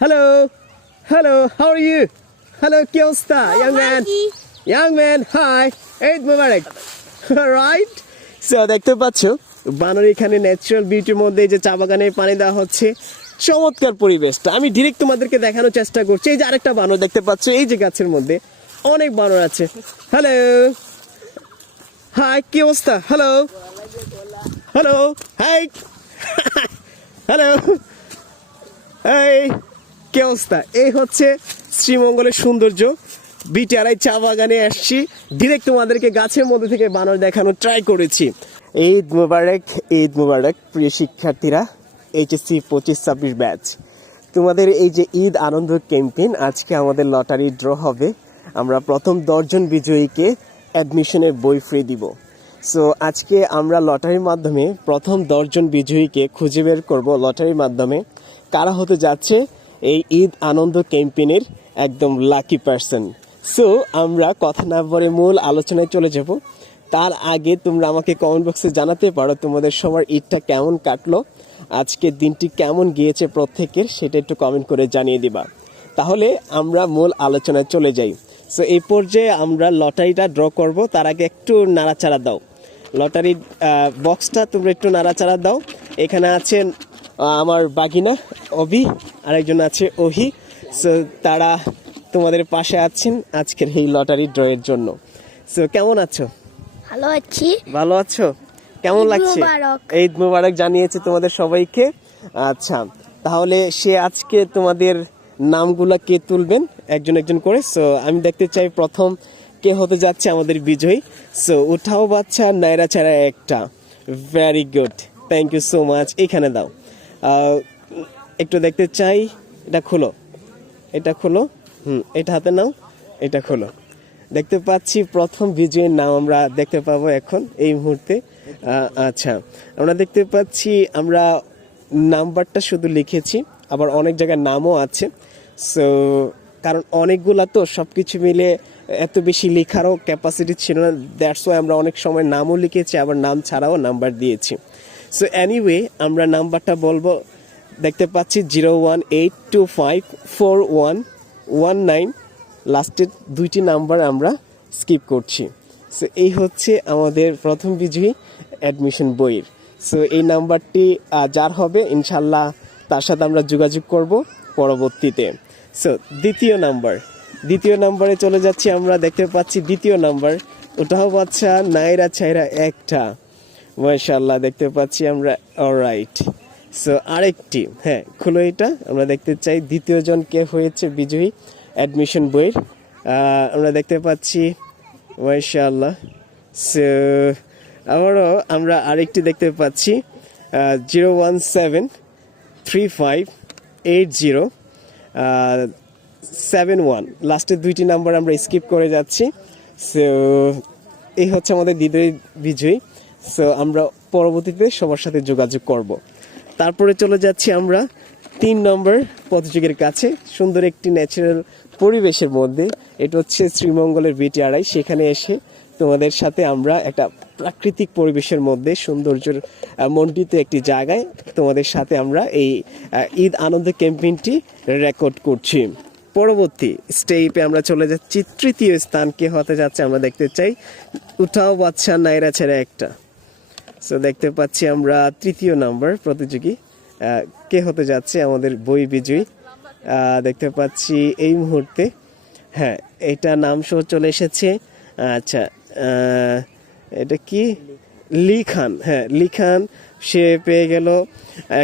Hello. Hello. How are you? Hello, কি অবস্থা? Young man. Young man, hi. Eid Mubarak. Right? So দেখতে পাচ্ছ বানর এখানে ন্যাচারাল বিউটির মধ্যে এই যে চা বাগানে পানি দেওয়া হচ্ছে, চমৎকার পরিবেশটা আমি ডিরেক্ট তোমাদেরকে দেখানোর চেষ্টা করছি। এই যে আরেকটা বানর দেখতে পাচ্ছ এই যে গাছের মধ্যে অনেক বানর আছে। হ্যালো, হাই, কি অবস্থা? হ্যালো, হ্যালো, হাই, হ্যালো, এই কি অবস্থা? এই হচ্ছে শ্রীমঙ্গলের সৌন্দর্য। বিটিআরআই চা বাগানে আসছি, ডিরেক্ট তোমাদেরকে গাছের মধ্যে থেকে বানর দেখানোর ট্রাই করেছি। ঈদ মুবারক, ঈদ মুবারক প্রিয় শিক্ষার্থীরা, এইচএসসি 25-26 ব্যাচ। তোমাদের এই যে ঈদ আনন্দ ক্যাম্পেইন, আজকে আমাদের লটারি ড্র হবে। আমরা প্রথম 10 জন বিজয়ীকে অ্যাডমিশনের বই ফ্রি দিব। সো আজকে আমরা লটারির মাধ্যমে প্রথম 10 জন বিজয়ীকে খুঁজে বের করব লটারির মাধ্যমে কারা হতে যাচ্ছে এই ঈদ আনন্দ ক্যাম্পেইনের একদম লাকি পারসন। সো আমরা কথা না বলে মূল আলোচনায় চলে যাব। তার আগে তোমরা আমাকে কমেন্ট বক্সে জানাতে পারো তোমাদের সবার ঈদটা কেমন কাটলো, আজকের দিনটি কেমন গিয়েছে প্রত্যেকের, সেটা একটু কমেন্ট করে জানিয়ে দিবা। তাহলে আমরা মূল আলোচনায় চলে যাই। সো এই পর্যায়ে আমরা লটারিটা ড্র করব, তার আগে একটু নাড়াচাড়া দাও। লটারি বক্সটা তোমরা একটু নাড়াচাড়া দাও। এখানে আছেন আমার বাগিনা অভি, আরেকজন আছে ওহি। সো তারা তোমাদের পাশে আছেন আজকের এই লটারি ড্রয়ের জন্য। সো কেমন আছো? ভালো আছি। ভালো আছো? কেমন লাগছে? ঈদ মুবারক জানিয়েছে তোমাদের সবাইকে। আচ্ছা, তাহলে সে আজকে তোমাদের নামগুলা কে তুলবেন একজন একজন করে। সো আমি দেখতে চাই প্রথম কে হতে যাচ্ছে আমাদের বিজয়ী। সো উঠাও বাচ্চা, নাইরা ছাড়া একটা। Very good, thank you so much. এখানে দাও, একটু দেখতে চাই। এটা খোলো, এটা খোলো, এটা হাতে নাও, এটা খোলো। দেখতে পাচ্ছি প্রথম বিজয়ীর নাম আমরা দেখতে পাবো এখন এই মুহূর্তে। আচ্ছা, আমরা দেখতে পাচ্ছি, আমরা নাম্বারটা শুধু লিখেছি, আবার অনেক জায়গায় নামও আছে। সো কারণ অনেকগুলা তো সব কিছু মিলে এত বেশি লেখারও ক্যাপাসিটি ছিল না, দ্যাটস ওয়াই আমরা অনেক সময় নামও লিখেছি, আবার নাম ছাড়াও নাম্বার দিয়েছি। সো এনিওয়ে আমরা নাম্বারটা বলবো। দেখতে পাচ্ছি 018254119, লাস্টের 2টি নাম্বার আমরা স্কিপ করছি। সো এই হচ্ছে আমাদের প্রথম বিজয়ী অ্যাডমিশন বইয়ের। সো এই নাম্বারটি যার হবে ইনশাল্লাহ তার সাথে আমরা যোগাযোগ করব পরবর্তীতে। সো দ্বিতীয় নাম্বারে চলে যাচ্ছি আমরা। দেখতে পাচ্ছি দ্বিতীয় নাম্বার, ওটাও বাচ্চা, নাইরা ছাইরা একটা। মাশাআল্লাহ, দেখতে পাচ্ছি আমরা। অলরাইট, সো আরেকটি, হ্যাঁ খুলো এটা, আমরা দেখতে চাই দ্বিতীয় জন কে হয়েছে বিজয়ী অ্যাডমিশন বইয়ের। আমরা দেখতে পাচ্ছি মাশাআল্লাহ। সো আবারও আমরা আরেকটি দেখতে পাচ্ছি 017358071, লাস্টের 2টি নাম্বার আমরা স্কিপ করে যাচ্ছি। সো এই হচ্ছে আমাদের দ্বিতীয় বিজয়ী। সো আমরা পরবর্তীতে সবার সাথে যোগাযোগ করব। তারপরে চলে যাচ্ছি আমরা 3 নম্বর প্রতিযোগীর কাছে, সুন্দর একটি ন্যাচারাল পরিবেশের মধ্যে। এটা হচ্ছে শ্রীমঙ্গলের বিটিআরআই। সেখানে এসে তোমাদের সাথে আমরা একটা প্রাকৃতিক পরিবেশের মধ্যে সৌন্দর্যের মণ্ডিত একটি জায়গায় তোমাদের সাথে আমরা এই ঈদ আনন্দ ক্যাম্পেইনটি রেকর্ড করছি। পরবর্তী স্টেপে আমরা চলে যাচ্ছি, তৃতীয় স্থান কে হতে যাচ্ছে আমরা দেখতে চাই। উঠাও বাচ্চা, নাইরা ছেড়ে একটা। সো দেখতে পাচ্ছি আমরা তৃতীয় নাম্বার প্রতিযোগী কে হতে যাচ্ছে আমাদের বই বিজয়ী। দেখতে পাচ্ছি এই মুহূর্তে, হ্যাঁ এটা নাম সহ চলে এসেছে। আচ্ছা, এটা কি? লিখান, হ্যাঁ লিখান। সে পেয়ে গেল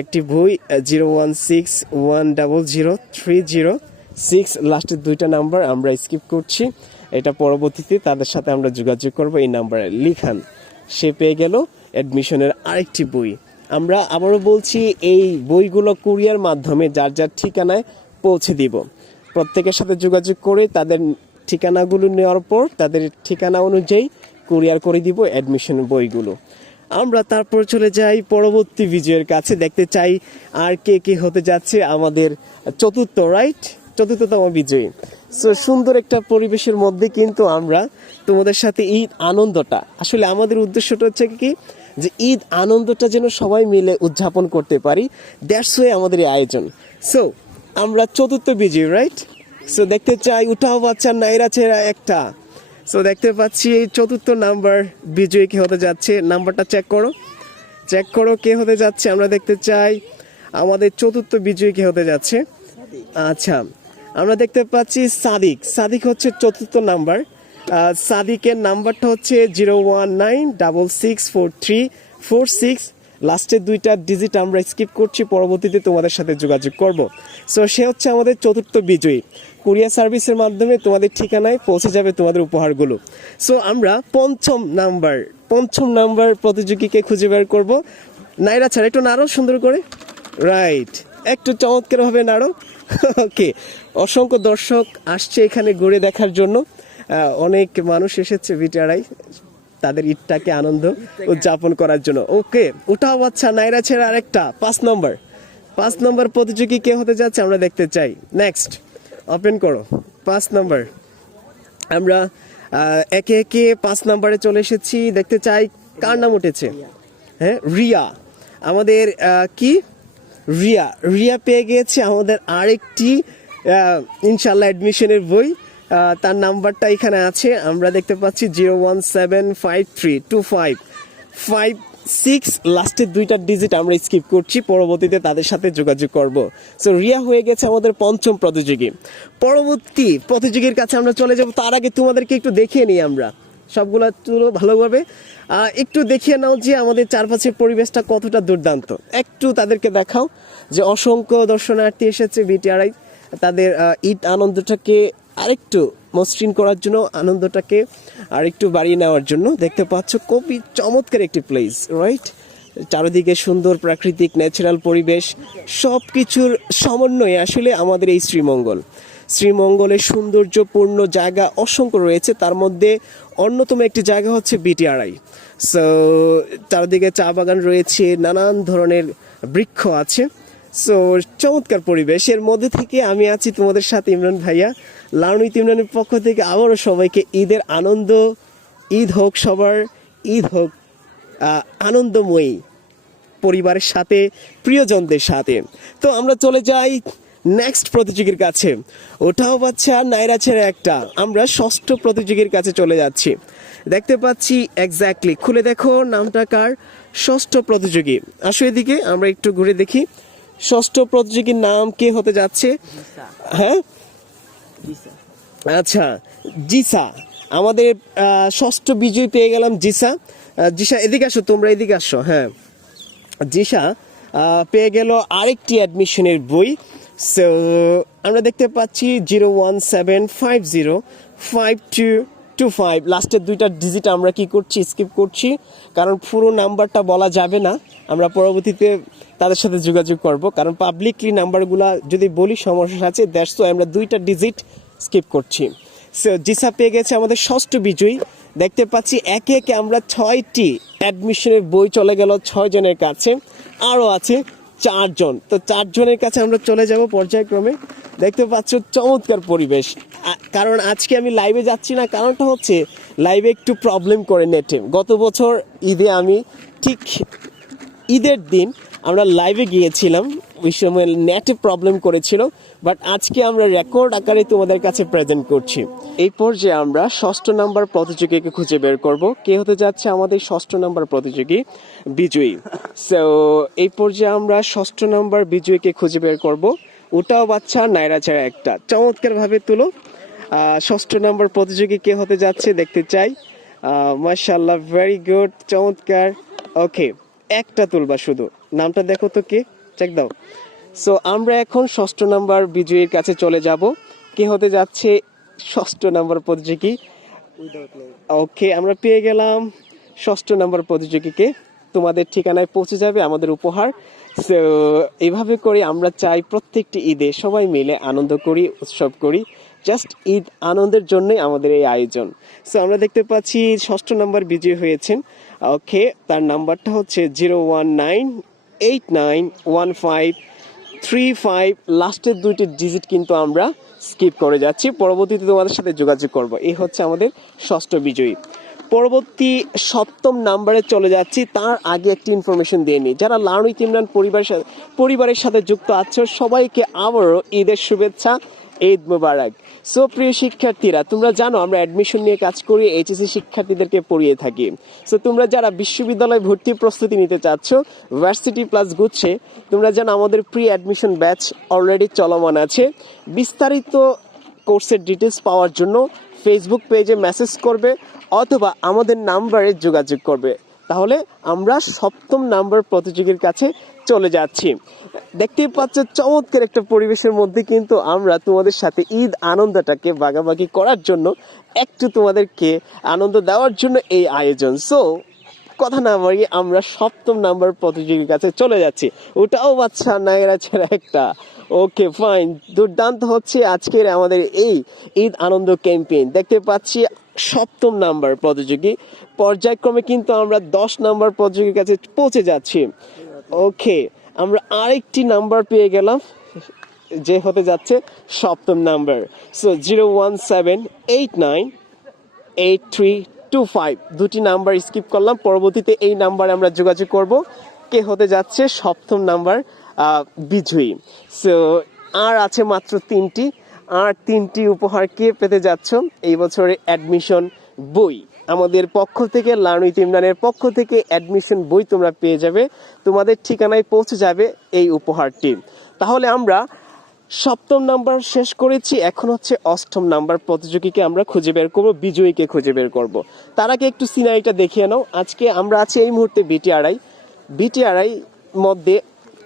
একটি বই 016100306, লাস্টের 2টা নাম্বার আমরা স্কিপ করছি। এটা পরবর্তীতে তাদের সাথে আমরা যোগাযোগ করব এই নাম্বারে। লিখান, সে পেয়ে গেল অ্যাডমিশনের আরেকটি বই। আমরা আবারও বলছি, এই বইগুলো কুরিয়ার মাধ্যমে যার যার ঠিকানায় পৌঁছে দিব। প্রত্যেকের সাথে যোগাযোগ করে তাদের ঠিকানাগুলো নেওয়ার পর তাদের ঠিকানা অনুযায়ী কুরিয়ার করে দিব অ্যাডমিশন বইগুলো। আমরা তারপর চলে যাই পরবর্তী বিজয়ের কাছে, দেখতে চাই আর কে কে হতে যাচ্ছে আমাদের চতুর্থতম বিজয়ী। সো সুন্দর একটা পরিবেশের মধ্যে কিন্তু আমরা তোমাদের সাথে ঈদ আনন্দটা, আসলে আমাদের উদ্দেশ্যটা হচ্ছে কি যে ঈদ আনন্দটা যেন সবাই মিলে উদযাপন করতে পারি, দ্যাটস ওয়ে আমাদের এই আয়োজন। সো আমরা চতুর্থ বিজয়ী, রাইট? সো দেখতে চাই উঠাও বাচ্চা নাইরা ছেড়া একটা। সো দেখতে পাচ্ছি এই চতুর্থ নাম্বার বিজয়ী কে হতে যাচ্ছে। নাম্বারটা চেক করো কে হতে যাচ্ছে। আমরা দেখতে চাই আমাদের চতুর্থ বিজয়ী কে হতে যাচ্ছে। আচ্ছা, আমরা দেখতে পাচ্ছি সাদিক হচ্ছে চতুর্থ নাম্বার। সাদিকের নাম্বারটা হচ্ছে 019664346। লাস্টের দুইটা ডিজিট আমরা স্কিপ করছি, পরবর্তীতে তোমাদের সাথে যোগাযোগ করব। সো সে হচ্ছে আমাদের চতুর্থ বিজয়ী। কুরিয়ার সার্ভিসের মাধ্যমে তোমাদের ঠিকানায় পৌঁছে যাবে তোমাদের উপহারগুলো। সো আমরা পঞ্চম নাম্বার প্রতিযোগীকে খুঁজে বের করব। নাইরা ছাড়া একটু নাড়ো সুন্দর করে, রাইট, একটু চমৎকারভাবে নাড়ো। ওকে, অসংখ্য দর্শক আসছে এখানে ঘুরে দেখার জন্য। অনেক মানুষ এসেছে বিটিআরআই তাদের ঈদটাকে আনন্দ উদযাপন করার জন্য। ওকে, উঠাও বাচ্চা নাইরা ছেড়ে আরেকটা 5 নম্বর প্রতিযোগী কে হতে যাচ্ছে আমরা দেখতে চাই। নেক্সট ওপেন করো 5 নম্বর। আমরা একে একে 5 নম্বরে চলে এসেছি। দেখতে চাই কার নাম উঠেছে। হ্যাঁ, রিয়া। আমাদের কি রিয়া পেয়ে গিয়েছে আমাদের আরেকটি ইনশাল্লাহ অ্যাডমিশনের বই। তার নাম্বারটা এখানে আছে, আমরা দেখতে পাচ্ছি 017532556। লাস্টের দুইটা ডিজিট আমরা স্কিপ করছি, পরবর্তীতে তাদের সাথে যোগাযোগ করব। সো রিয়া হয়ে গেছে আমাদের পঞ্চম প্রতিযোগী। পরবর্তী প্রতিযোগীর কাছে আমরা চলে যাব। তার আগে তোমাদেরকে একটু দেখিয়ে নিই, আমরা সবগুলো তুলো ভালোভাবে একটু দেখিয়ে নাও যে আমাদের চারপাশের পরিবেশটা কতটা দুর্দান্ত। একটু তাদেরকে দেখাও যে অসংখ্য দর্শনার্থী এসেছে বিটিআরআই তাদের ঈদ আনন্দটাকে আরেকটু মসৃণ করার জন্য, আনন্দটাকে আরেকটু বাড়িয়ে নেওয়ার জন্য। দেখতে পাচ্ছ খুবই চমৎকার একটি প্লেস, রাইট? চারিদিকে সুন্দর প্রাকৃতিক ন্যাচারাল পরিবেশ, সব কিছুর সমন্বয়ে আসলে আমাদের এই শ্রীমঙ্গলের সৌন্দর্যপূর্ণ জায়গা অসংখ্য রয়েছে। তার মধ্যে অন্যতম একটি জায়গা হচ্ছে বিটিআরআই। সো চারিদিকে চা বাগান রয়েছে, নানান ধরনের বৃক্ষ আছে। সো চমৎকার পরিবেশের মধ্যে থেকে আমি আছি তোমাদের সাথে ইমরান ভাইয়া। লার্ন উইথ ইমরানের পক্ষ থেকে আবারও সবাইকে ঈদের আনন্দ, ঈদ হোক সবার, ঈদ হোক আনন্দময়ী পরিবারের সাথে, প্রিয়জনদের সাথে। তো আমরা চলে যাই নেক্সট প্রতিযোগীর কাছে। ওঠাও বাচ্চা নাইরা ছেড়ে একটা। আমরা ষষ্ঠ প্রতিযোগীর কাছে চলে যাচ্ছি। দেখতে পাচ্ছি এক্স্যাক্টলি, খুলে দেখো নামটা কার। ষষ্ঠ প্রতিযোগী, আসো এদিকে আমরা একটু ঘুরে দেখি ষষ্ঠ প্রতিযোগীর নাম কে হতে যাচ্ছে। হ্যাঁ, আচ্ছা, জিসা। আমাদের ষষ্ঠ বিজয়ী পেয়ে গেলাম জিসা। এদিকে আসো, তোমরা এদিকে আসো। হ্যাঁ, জিসা পেয়ে গেল আরেকটি অ্যাডমিশনের বই। সো আমরা দেখতে পাচ্ছি 017505225। লাস্টের দুইটা ডিজিট আমরা কি করছি, স্কিপ করছি, কারণ পুরো নাম্বারটা বলা যাবে না। আমরা পরবর্তীতে তাদের সাথে যোগাযোগ করব, কারণ পাবলিকলি নাম্বারগুলা যদি বলি সমস্যা আছে, দ্যাটস ওয়াই আমরা দুইটা ডিজিট স্কিপ করছি। সো জিসা পেয়ে গেছে আমাদের ষষ্ঠ বিজয়ী। দেখতে পাচ্ছি একে একে আমরা 6টি অ্যাডমিশনের বই চলে গেল 6 জনের কাছে, আরও আছে 4 জন। তো 4 জনের কাছে আমরা চলে যাব পর্যায়ক্রমে। দেখতে পাচ্ছ চমৎকার পরিবেশ। কারণ আজকে আমি লাইভে যাচ্ছি না, কারণটা হচ্ছে লাইভে একটু প্রবলেম করে নেটে। গত বছর ঈদে আমি ঠিক ঈদের দিন আমরা লাইভে গিয়েছিলাম, ওই সময় নেটে প্রবলেম করেছিল, বাট আজকে আমরা রেকর্ড আকারে তোমাদের কাছে প্রেজেন্ট করছি। এই পর্যায়ে আমরা ষষ্ঠ নাম্বার প্রতিযোগীকে খুঁজে বের করব, কে হতে যাচ্ছে আমাদের ষষ্ঠ নাম্বার প্রতিযোগী বিজয়ী। সো এই পর্যায়ে আমরা ষষ্ঠ নাম্বার বিজয়ীকে খুঁজে বের করব। ওটাও বাচ্চা নাইরা ছাড়া একটা। চমৎকার ভাবে তুলো ষষ্ঠ নাম্বার প্রতিযোগী কে হতে যাচ্ছে দেখতে চাই। মাশাআল্লাহ, ভেরি গুড, চমৎকার। ওকে, একটা তুলবা শুধু, নামটা দেখো তো কে, চেক দাও। সো আমরা এখন ষষ্ঠ নাম্বার বিজয়ীর কাছে চলে যাব। কে হতে যাচ্ছে ষষ্ঠ নাম্বার প্রতিযোগী। ওকে, আমরা পেয়ে গেলাম ষষ্ঠ নাম্বার প্রতিযোগীকে। তোমাদের ঠিকানায় পৌঁছে যাবে আমাদের উপহার। সো এইভাবে করে আমরা চাই প্রত্যেকটি ঈদে সবাই মিলে আনন্দ করি, উৎসব করি। জাস্ট ঈদ আনন্দের জন্যই আমাদের এই আয়োজন। সো আমরা দেখতে পাচ্ছি ষষ্ঠ নাম্বার বিজয়ী হয়েছেন। ওকে, তার নাম্বারটা হচ্ছে 019891535। লাস্টের দুইটি ডিজিট কিন্তু আমরা স্কিপ করে যাচ্ছি, পরবর্তীতে তোমাদের সাথে যোগাযোগ করব। এই হচ্ছে আমাদের ষষ্ঠ বিজয়ী। পরবর্তী 7ম নাম্বারে চলে যাচ্ছি। তার আগে একটি ইনফরমেশন দিয়ে নিই, যারা লার্ন উইথ ইমরান পরিবারের সাথে যুক্ত আছো সবাইকে আবারও ঈদের শুভেচ্ছা, ঈদ মুবারক। সো প্রিয় শিক্ষার্থীরা, তোমরা জানো আমরা অ্যাডমিশন নিয়ে কাজ করি, এইচএসসি শিক্ষার্থীদেরকে পড়িয়ে থাকি। সো তোমরা যারা বিশ্ববিদ্যালয় ভর্তির প্রস্তুতি নিতে চাচ্ছ ভার্সিটি প্লাস গুচ্ছে, তোমরা জানো আমাদের প্রি অ্যাডমিশন ব্যাচ অলরেডি চলমান আছে। বিস্তারিত কোর্সের ডিটেলস পাওয়ার জন্য ফেসবুক পেজে মেসেজ করবে অথবা আমাদের নাম্বারে যোগাযোগ করবে। তাহলে আমরা 7ম নাম্বার প্রতিযোগীর কাছে চলে যাচ্ছি। দেখতেই পাচ্ছ চমৎকার একটা পরিবেশের মধ্যে কিন্তু আমরা তোমাদের সাথে ঈদ আনন্দটাকে ভাগাভাগি করার জন্য, একটু তোমাদেরকে আনন্দ দেওয়ার জন্য এই আয়োজন। সো কথা না বাড়িয়ে আমরা 7ম নাম্বার প্রতিযোগীর কাছে চলে যাচ্ছি। ওটাও বাচ্চা নায়রা ছেড়ে একটা। ওকে ফাইন, দুর্দান্ত হচ্ছে আজকের আমাদের এই ঈদ আনন্দ ক্যাম্পেইন। দেখতে পাচ্ছি 7ম নাম্বার প্রতিযোগী, পর্যায়ক্রমে কিন্তু আমরা 10 নাম্বার প্রতিযোগীর কাছে পৌঁছে যাচ্ছি। ওকে, আমরা আরেকটি নাম্বার পেয়ে গেলাম, যে হতে যাচ্ছে 7ম নাম্বার। সো 017898325 দুটি নাম্বার স্কিপ করলাম, পরবর্তীতে এই নাম্বারে আমরা যোগাযোগ করব কে হতে যাচ্ছে 7ম নাম্বার বিজয়ী। সো আর আছে মাত্র 3টি, আর 3টি উপহার কে পেতে যাচ্ছ এই বছরের অ্যাডমিশন বই আমাদের পক্ষ থেকে, লার্ন উইথ ইমরানের পক্ষ থেকে অ্যাডমিশন বই তোমরা পেয়ে যাবে, তোমাদের ঠিকানায় পৌঁছে যাবে এই উপহারটি। তাহলে আমরা 7ম নাম্বার শেষ করেছি, এখন হচ্ছে 8ম নাম্বার প্রতিযোগীকে আমরা খুঁজে বের করবো, বিজয়ীকে খুঁজে বের করব। তার আগে একটু সিনারিটা দেখিয়ে নাও। আজকে আমরা আছি এই মুহূর্তে বিটিআরআই মধ্যে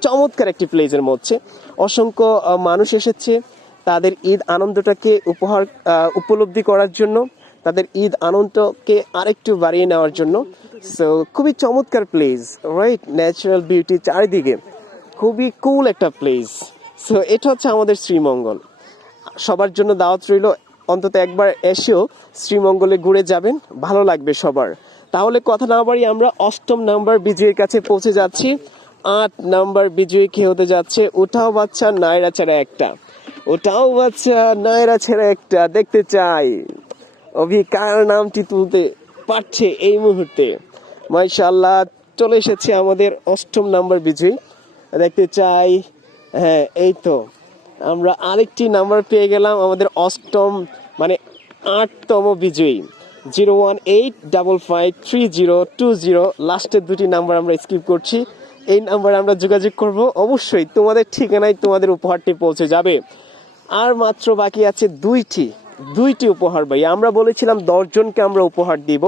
চমৎকার একটি প্লেসের মধ্যে। অসংখ্য মানুষ এসেছে তাদের ঈদ আনন্দটাকে উপলব্ধি করার জন্য, তাদের ঈদ আনন্দকে আরেকটু বাড়িয়ে নেওয়ার জন্য। সো খুবই চমৎকার প্লেস, রাইট? ন্যাচারাল বিউটি চারিদিকে, খুবই কুল একটা প্লেস। সো এটা হচ্ছে আমাদের শ্রীমঙ্গল। সবার জন্য দাওয়াত রইল, অন্তত একবার এসেও শ্রীমঙ্গলে ঘুরে যাবেন, ভালো লাগবে সবার। তাহলে কথা না বাড়ি আমরা 8ম নাম্বার বিজয়ীর কাছে পৌঁছে যাচ্ছি। 8 নাম্বার বিজয়ী কে হতে যাচ্ছে? ওটাও বাচ্চা নায়রা ছেড়ে একটা, ওটাও বাচ্চা নায়রা ছেড়ে একটা। দেখতে চাই অভি কার নামটি তুলতে পারছে এই মুহূর্তে। মাশাআল্লাহ, চলে এসেছে আমাদের 8ম নাম্বার বিজয়ী। দেখতে চাই, হ্যাঁ এই তো আমরা আরেকটি নাম্বার পেয়ে গেলাম, আমাদের 8ম মানে 8তম বিজয়ী। 018553020, লাস্টের দুটি নাম্বার আমরা স্কিপ করছি। এই নাম্বারে আমরা যোগাযোগ করব, অবশ্যই তোমাদের ঠিকানায় তোমাদের উপহারটি পৌঁছে যাবে। আর মাত্র বাকি আছে দুইটি উপহার ভাই। আমরা বলেছিলাম 10 জনকে আমরা উপহার দিব।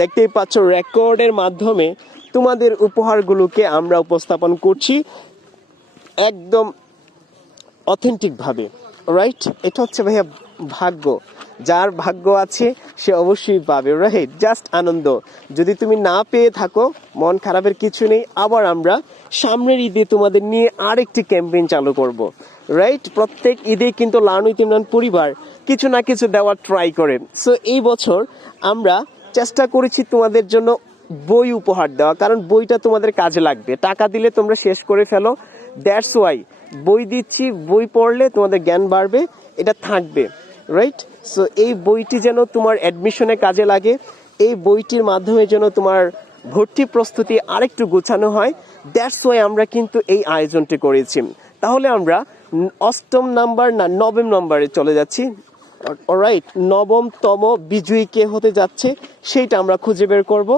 দেখতেই পাচ্ছ রেকর্ডের মাধ্যমে তোমাদের উপহারগুলোকে আমরা উপস্থাপন করছি একদম অথেন্টিক ভাবে, রাইট? এটা হচ্ছে ভাইয়া ভাগ্য, যার ভাগ্য আছে সে অবশ্যই পাবে, রাইট? জাস্ট আনন্দ। যদি তুমি না পেয়ে থাকো, মন খারাপের কিছু নেই। আবার আমরা সামনের ঈদে তোমাদের নিয়ে আরেকটি ক্যাম্পেইন চালু করব, রাইট? প্রত্যেক ঈদে কিন্তু লার্ন উইথ ইমরান পরিবার কিছু না কিছু দেওয়ার ট্রাই করে। সো এই বছর আমরা চেষ্টা করেছি তোমাদের জন্য বই উপহার দেওয়া, কারণ বইটা তোমাদের কাজে লাগবে। টাকা দিলে তোমরা শেষ করে ফেলো, দ্যাটস ওয়াই বই দিচ্ছি। বই পড়লে তোমাদের জ্ঞান বাড়বে, এটা থাকবে, রাইট? সো এই বইটি যেন তোমার অ্যাডমিশনে কাজে লাগে, এই বইটির মাধ্যমে যেন তোমার ভর্তি প্রস্তুতি আরেকটু গোছানো হয়, দ্যাটস ওয়াই আমরা কিন্তু এই আয়োজনটি করেছি। তাহলে আমরা 8ম নাম্বার না 9ম নাম্বারে চলে যাচ্ছি, অলরাইট? 9তম বিজয়ী কে হতে যাচ্ছে সেইটা আমরা খুঁজে বের করব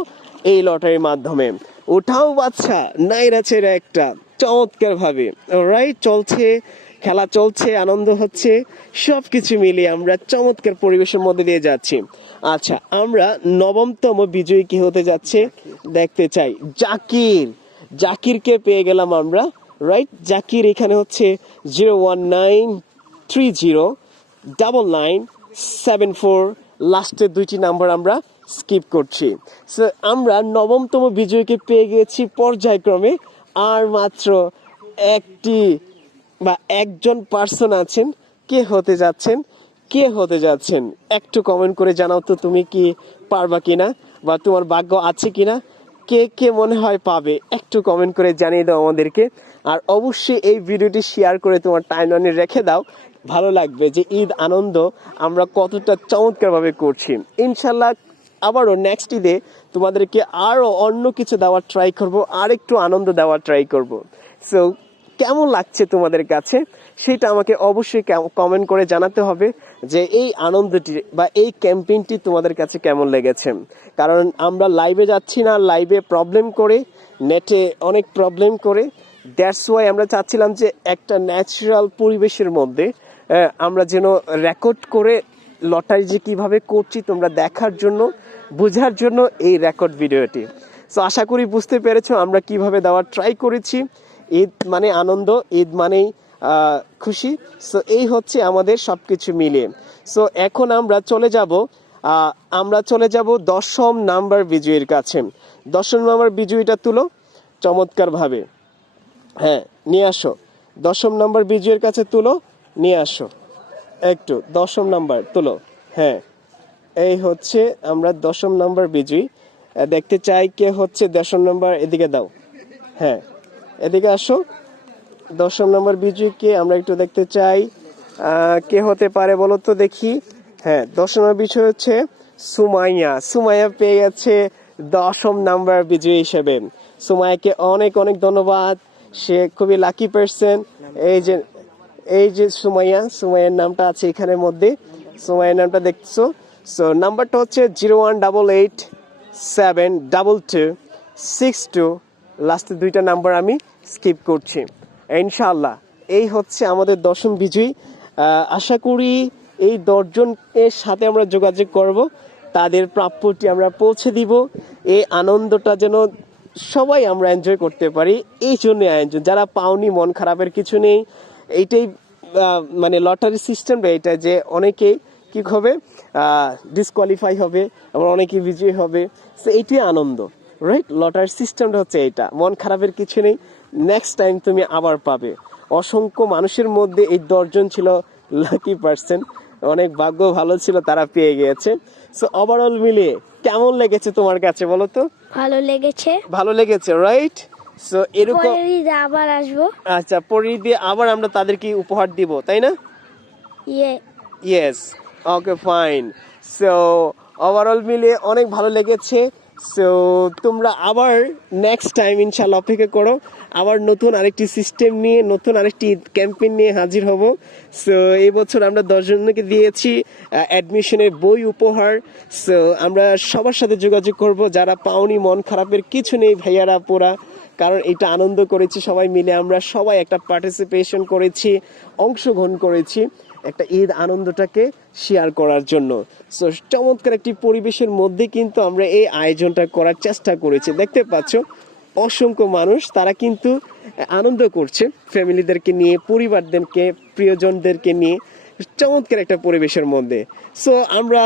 এই লটারির মাধ্যমে। ওঠাও বাচ্চা নাইরা ছেড়ে একটা, চমৎকার ভাবে, অলরাইট? চলছে খেলা, চলছে আনন্দ হচ্ছে, সবকিছু মিলিয়ে আমরা চমৎকার পরিবেশের মধ্যে দিয়ে যাচ্ছি। আচ্ছা, আমরা 9তম বিজয়ী কি হতে যাচ্ছে দেখতে চাই। জাকিরকে পেয়ে গেলাম আমরা, রাইট? জাকির এখানে হচ্ছে 019309974, লাস্টের দুইটি নাম্বার আমরা স্কিপ করছি। সো আমরা 9তম বিজয়ীকে পেয়ে গেছি পর্যায়ক্রমে। আর মাত্র একজন পার্সন আছেন, কে হতে যাচ্ছেন একটু কমেন্ট করে জানাও তো, তুমি কি পারবা কিনা বা তোমার ভাগ্য আছে কিনা, কে মনে হয় পাবে, একটু কমেন্ট করে জানিয়ে দাও আমাদেরকে। আর অবশ্যই এই ভিডিওটি শেয়ার করে তোমার টাইমলাইনে রেখে দাও, ভালো লাগবে যে ঈদ আনন্দ আমরা কতটা চমৎকার ভাবে করছি। ইনশাল্লাহ আবারও নেক্সট ঈদে তোমাদেরকে আরও অন্য কিছু দেওয়ার ট্রাই করব, আর একটু আনন্দ দেওয়ার ট্রাই করব। সো কেমন লাগছে তোমাদের কাছে সেটা আমাকে অবশ্যই কমেন্ট করে জানাতে হবে যে এই আনন্দটি বা এই ক্যাম্পেইনটি তোমাদের কাছে কেমন লেগেছে। কারণ আমরা লাইভে যাচ্ছি না, লাইভে প্রবলেম করে, নেটে অনেক প্রবলেম করে, দ্যাটস ওয়াই আমরা চাচ্ছিলাম যে একটা ন্যাচারাল পরিবেশের মধ্যে আমরা যেন রেকর্ড করে লটারি যে কীভাবে করছি তোমরা দেখার জন্য, বোঝার জন্য এই রেকর্ড ভিডিওটি। সো আশা করি বুঝতে পেরেছো আমরা কিভাবে দেওয়ার ট্রাই করেছি। ঈদ মানে আনন্দ, ঈদ মানেই খুশি। সো এই হচ্ছে আমাদের সব কিছু মিলিয়ে। সো এখন আমরা চলে যাব 10ম নাম্বার বিজয়ীর কাছে। 10ম নাম্বার বিজয়ীটা তুলো চমৎকারভাবে, হ্যাঁ নিয়ে আসো। 10ম নাম্বার বিজয়ীর কাছে তুলো, নিয়ে আসো একটু। 10ম নাম্বার তুলো, হ্যাঁ এই হচ্ছে আমরা 10ম নাম্বার বিজয়ী। দেখতে চাই কে হচ্ছে 10ম নাম্বার, এদিকে দাও, হ্যাঁ এদিকে আসো। 10ম নাম্বার বিজয়ীকে আমরা একটু দেখতে চাই কে হতে পারে বলো তো দেখি। হ্যাঁ 10ম নাম্বার বিজয়ী হচ্ছে সুমাইয়া। সুমাইয়া পেয়ে গেছে 10ম নাম্বার বিজয়ী হিসেবে। সুমাইয়াকে অনেক অনেক ধন্যবাদ, সে খুবই লাকি পার্সন। এই যে সুমাইয়ার নামটা আছে এখানের মধ্যে, সুমাইয়ার নামটা দেখছো। সো নাম্বারটা হচ্ছে 018872262, লাস্টে 2টা নাম্বার আমি স্কিপ করছি। ইনশাআল্লাহ এই হচ্ছে আমাদের 10ম বিজয়ী। আশা করি এই 10 জনের সাথে আমরা যোগাযোগ করব, তাদের প্রাপ্যটি আমরা পৌঁছে দিব। এই আনন্দটা যেন সবাই আমরা এনজয় করতে পারি, এই জন্য আয়োজন। যারা পাওনি মন খারাপের কিছু নেই, এইটাই মানে লটারি সিস্টেমটা এটা যে অনেকেই কি হবে ডিসকোয়ালিফাই হবে, আবার অনেকেই বিজয়ী হবে। সো এইটাই আনন্দ, রাইট? লটারির সিস্টেমটা হচ্ছে এইটা, মন খারাপের কিছু নেই, নেক্সট টাইম তুমি আবার পাবে। অসংখ্য মানুষের মধ্যে এই 10 জন ছিল লাকি পার্সন, অনেক ভাগ্য ভালো ছিল, তারা পেয়ে গিয়েছে। সো ওভারঅল মিলিয়ে কেমন লেগেছে তোমার কাছে বলো তো? ভালো লেগেছে। ভালো লেগেছে, রাইট? সো এরকম পরের ঈদে আবার আসবো। আচ্ছা পরের ঈদে আবার আমরা তাদেরকে উপহার দিব, তাই না? Yes, okay fine. So overall মিলিয়ে অনেক ভালো লেগেছে। সো তোমরা আবার নেক্সট টাইম ইনশাল্লাহ অপেক্ষা করো, আবার নতুন আরেকটি সিস্টেম নিয়ে, নতুন আরেকটি ক্যাম্পেইন নিয়ে হাজির হব। সো এই বছর আমরা 10 জনকে দিয়েছি অ্যাডমিশনের বই উপহার। সো আমরা সবার সাথে যোগাযোগ করব, যারা পাওনি মন খারাপের কিছু নেই ভাইয়ারা পোরা, কারণ এটা আনন্দ করেছি সবাই মিলে, আমরা সবাই একটা পার্টিসিপেশন করেছি, অংশগ্রহণ করেছি একটা ঈদ আনন্দটাকে শেয়ার করার জন্য। সো চমৎকার একটি পরিবেশের মধ্যে কিন্তু আমরা এই আয়োজনটা করার চেষ্টা করেছি। দেখতে পাচ্ছ অসংখ্য মানুষ, তারা কিন্তু আনন্দ করছে ফ্যামিলিদেরকে নিয়ে, পরিবারদেরকে, প্রিয়জনদেরকে নিয়ে, চমৎকার একটা পরিবেশের মধ্যে। সো আমরা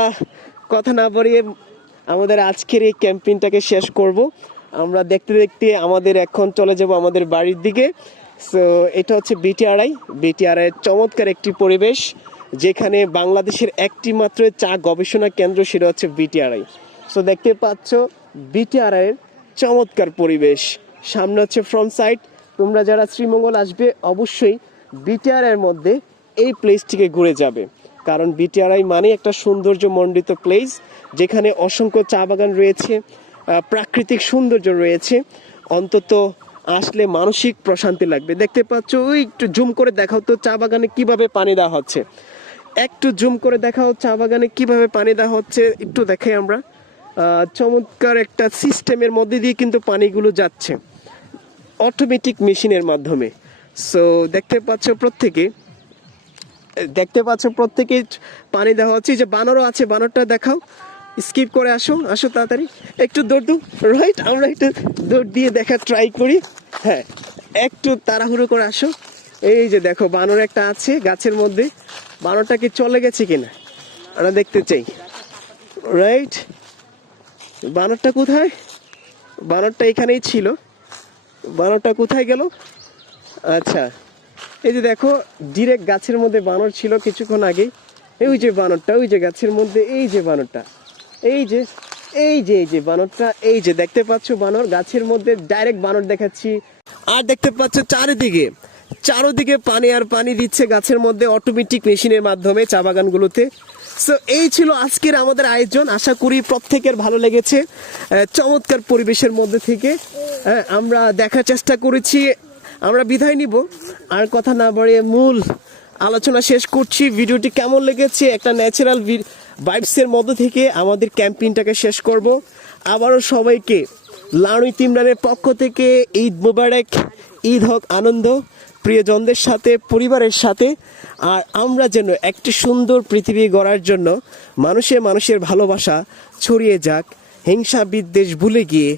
কথা না বাড়িয়ে আমাদের আজকের এই ক্যাম্পেইনটাকে শেষ করব। আমরা দেখতে দেখতে আমাদের এখন চলে যাব আমাদের বাড়ির দিকে। সো এটা হচ্ছে বিটিআরআই চমৎকার একটি পরিবেশ, যেখানে বাংলাদেশের একটি মাত্র চা গবেষণা কেন্দ্র, সেটা হচ্ছে বিটিআরআই। সো দেখতে পাচ্ছ বিটিআরআই এর চমৎকার পরিবেশ, সামনে হচ্ছে ফ্রন্ট সাইড। তোমরা যারা শ্রীমঙ্গল আসবে অবশ্যই বিটিআরআই এর মধ্যে এই প্লেসটিকে ঘুরে যাবে, কারণ বিটিআরআই মানে একটা সৌন্দর্যমণ্ডিত প্লেস, যেখানে অসংখ্য চা বাগান রয়েছে, প্রাকৃতিক সৌন্দর্য রয়েছে। অন্তত আসলে মানসিক প্রশান্তি লাগবে। দেখতে পাচ্ছ, ওই একটু জুম করে দেখাও তো চা বাগানে কিভাবে পানি দেওয়া হচ্ছে, একটু জুম করে দেখাও চা বাগানে কিভাবে পানি দেওয়া হচ্ছে, একটু দেখাই আমরা। চমৎকার একটা সিস্টেমের মধ্যে দিয়ে কিন্তু পানিগুলো যাচ্ছে অটোমেটিক মেশিনের মাধ্যমে। সো দেখতে পাচ্ছ প্রত্যেকে পানি দেওয়া হচ্ছে। যে বানরও আছে, বানরটা দেখাও, স্কিপ করে আসো তাড়াতাড়ি, একটু দৌড় দৌ, রাইট? আমরা একটু দৌড় দিয়ে দেখা ট্রাই করি, হ্যাঁ একটু তাড়াহুড়ো করে আসো। এই যে দেখো বানর একটা আছে গাছের মধ্যে, বানরটা কি চলে গেছে কিনা আমরা দেখতে চাই, রাইট? বানরটা কোথায়? বানরটা এখানেই ছিল, বানরটা কোথায় গেল? আচ্ছা এই যে দেখো ডিরেক্ট গাছের মধ্যে বানর ছিল কিছুক্ষণ আগে, ওই যে বানরটা, ওই যে গাছের মধ্যে, এই যে বানরটা, এই যে বানরটা, এই যে দেখতে পাচ্ছ বানর গাছের মধ্যে, ডাইরেক্ট বানর দেখাচ্ছি। আর দেখতে পাচ্ছ চারদিকে পানি আর পানি দিচ্ছে গাছের মধ্যে অটোমেটিক মেশিনের মাধ্যমে চা বাগানগুলোতে। সো এই ছিল আজকের আমাদের আয়োজন, আশা করি প্রত্যেকের ভালো লেগেছে। চমৎকার পরিবেশের মধ্যে থেকে আমরা দেখার চেষ্টা করেছি। আমরা বিদায় নিব, আর কথা না বাড়িয়ে মূল আলোচনা শেষ করছি। ভিডিওটি কেমন লেগেছে, একটা ন্যাচারাল ভাইবসের মধ্যে থেকে আমাদের ক্যাম্পেইনটাকে শেষ করব। আবারও সবাইকে লাড়ুই তিমরানের পক্ষ থেকে ঈদ মোবারক, ঈদ হোক আনন্দ প্রিয়জনদের সাথে, পরিবারের সাথে। আর আমরা যেন একটি সুন্দর পৃথিবী গড়ার জন্য মানুষের ভালোবাসা ছড়িয়ে যাক, হিংসা বিদ্বেষ ভুলে গিয়ে